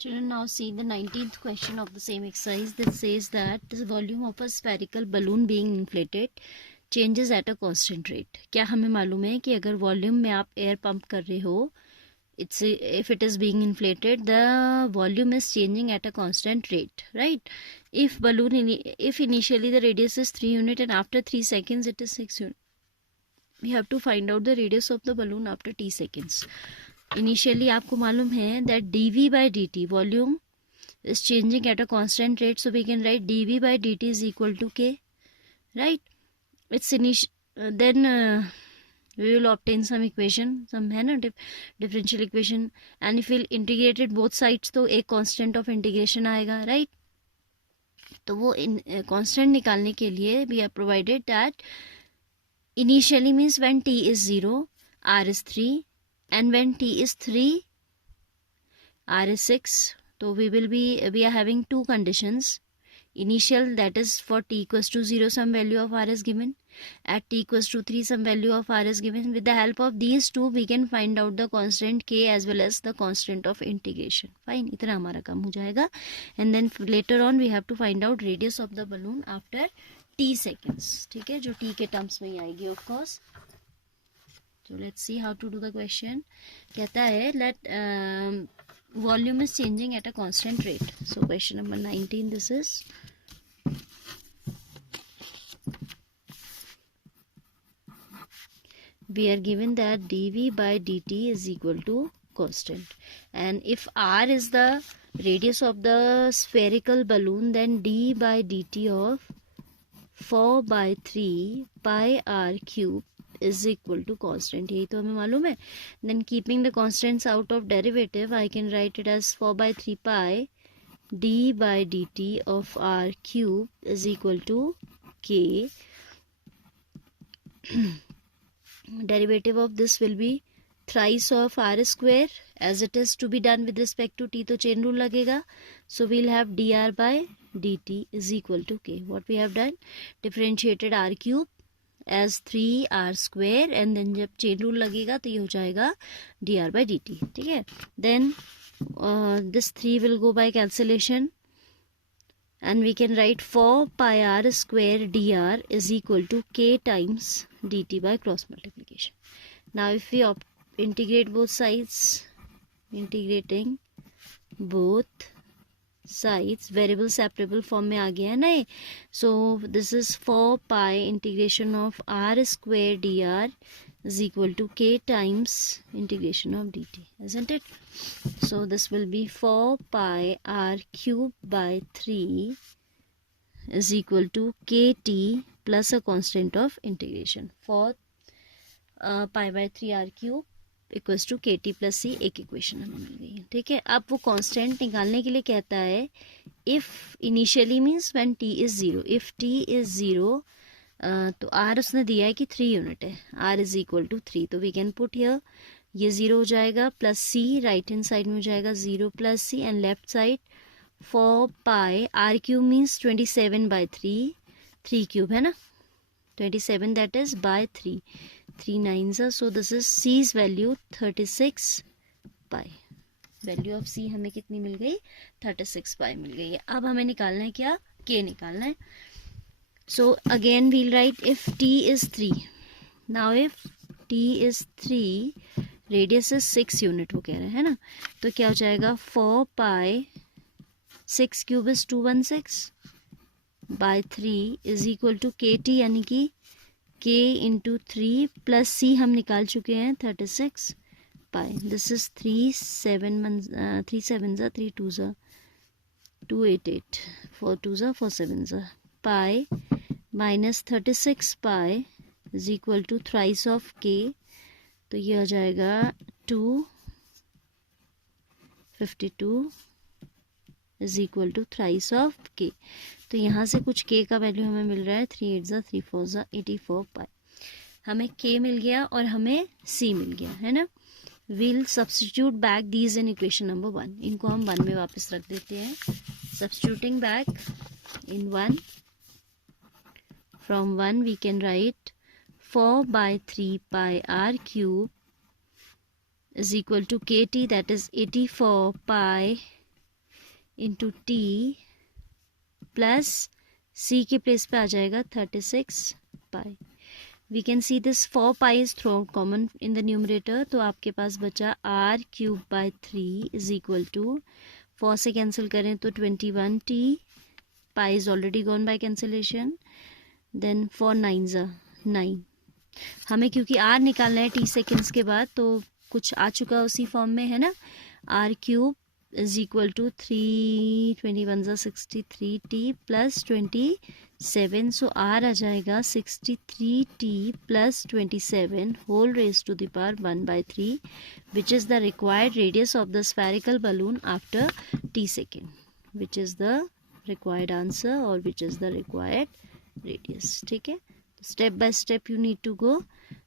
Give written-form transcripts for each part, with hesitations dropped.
Children, now see the 19th question of the same exercise that says that the volume of a spherical balloon being inflated changes at a constant rate. क्या हमें मालूम है कि अगर volume में आप air pump कर रहे हो, if it is being inflated, the volume is changing at a constant rate, right? If initially the radius is 3 unit and after 3 seconds it is 6 unit, we have to find out the radius of the balloon after t seconds. Initially आपको मालूम है that dv by dt, volume is changing at a constant rate, so we can write dv by dt is equal to k, right? It's then we will obtain some equation, some है ना differential equation, and if we'll integrate it both sides तो एक constant of integration आएगा, right? तो वो constant निकालने के लिए we have provided that initially means when t is 0 r is 3 and when t is 3 r is 6. So we are having two conditions. Initial, that is for t equals to 0 some value of r is given, at t equals to 3 some value of r is given. With the help of these two we can find out the constant k as well as the constant of integration. Fine, इतना हमारा काम हो जाएगा. And then later on we have to find out radius of the balloon after t seconds. ठीक है, जो t के terms में ही आएगी of course. So let's see how to do the question. कहता है let volume is changing at a constant rate. So question number 19 this is. We are given that dv by dt is equal to constant, and if r is the radius of the spherical balloon, then d by dt of 4 by 3 pi r cube is equal to constant. यही तो हमें मालूम है. Then keeping the constants out of derivative, I can write it as 4 by 3 pi d by dt of r cube is equal to k. Derivative of this will be thrice of r square, as it is to be done with respect to t, तो chain rule लगेगा. So we'll have dr by dt is equal to k. What we have done, differentiated r cube as 3r square, and then जब chain rule लगेगा तो ये हो जाएगा dr by dt. ठीक है, then this 3 will go by cancellation and we can write 4 pi r square dr is equal to k times dt by cross multiplication. Now if we integrate both sides, integrating both sides, variable separable form में आ गया है ना. So this is 4 pi integration of r square dr is equal to k times integration of dt, isn't it? So this will be 4 pi r cube by 3 is equal to kt plus a constant of integration. 4 pi by 3 r cube equals to K T plus C, एक equation हमें मिल गई है. ठीक है, अब वो constant निकालने के लिए कहता है if initially means when T is zero. If T is zero तो आर उसने दिया है कि 3 यूनिट है, आर इज़ इक्वल टू 3, तो वी कैन पुट हियर ये 0 हो जाएगा plus C, right hand side में हो जाएगा 0 plus C, and left side 4 pi are cube means 27 by 3, 3 cube है ना, 27 that is by 3, 3 9s are, so this is c's value 36 pi. Value of c हमें कितनी मिल गई, 36 pi मिल गई है. अब हमें निकालना है क्या, k निकालना है. So again we'll write if t is 3. Now if t is 3, radius is 6 unit वो कह रहे हैं ना, तो क्या हो जाएगा 4 pi 6 cube is 216 by 3 is equal to K T, यानी कि k इंटू 3 प्लस c हम निकाल चुके हैं 36 pi. This is 3 7 3 2 288 4 2 4 7 pi minus 36 pi is equal to thrice of k, तो ये हो जाएगा 252 is equal to thrice of k. तो यहाँ से कुछ k का वैल्यू हमें मिल रहा है 3 8 3 4 84 पाई. हमें k मिल गया और हमें c मिल गया है ना. We'll substitute back these in equation number 1. इनको हम 1 में वापस रख देते हैं. Substituting back in 1, from 1 we can write 4 by 3 pi are cube is equal to kt, that is 84 pi into t plus C के प्लेस पे आ जाएगा 36 pi. We can see this 4 pi is throw common in the numerator, तो आपके पास बचा are cube by 3 is equal to 4 से cancel करें तो 21t, pi is already gone by cancellation, then 4 9s 9. हमें क्योंकि आर निकालना है टी सेकेंड्स के बाद, तो कुछ आ चुका उसी फॉर्म में है ना. R cube is equal to 3 63t plus 27, so r आ जाएगा 63t plus 27 whole raise to the power 1/3, which is the required radius of the spherical balloon after t second, which is the required answer और which is the required radius. ठीक है, step by step you need to go,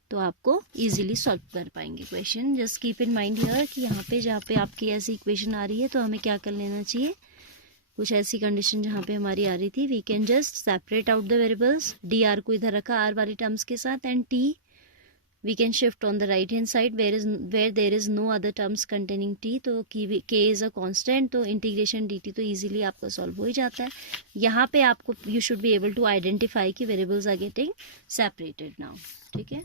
तो आपको easily solve कर पाएंगे question. Just keep in mind here कि यहाँ पे जहाँ पे आपकी ऐसी इक्वेशन आ रही है तो हमें क्या कर लेना चाहिए. कुछ ऐसी कंडीशन जहाँ पे हमारी आ रही थी, we can just separate out the variables. D R को इधर रखा आर वाली टर्म्स के साथ, and T we can shift on the right hand side where there is no other terms containing t, तो k is a constant, तो integration dt तो easily आपका सॉल्व हो ही जाता है. यहाँ पे आपको you should be able to identify कि variables are getting separated now. ठीक है.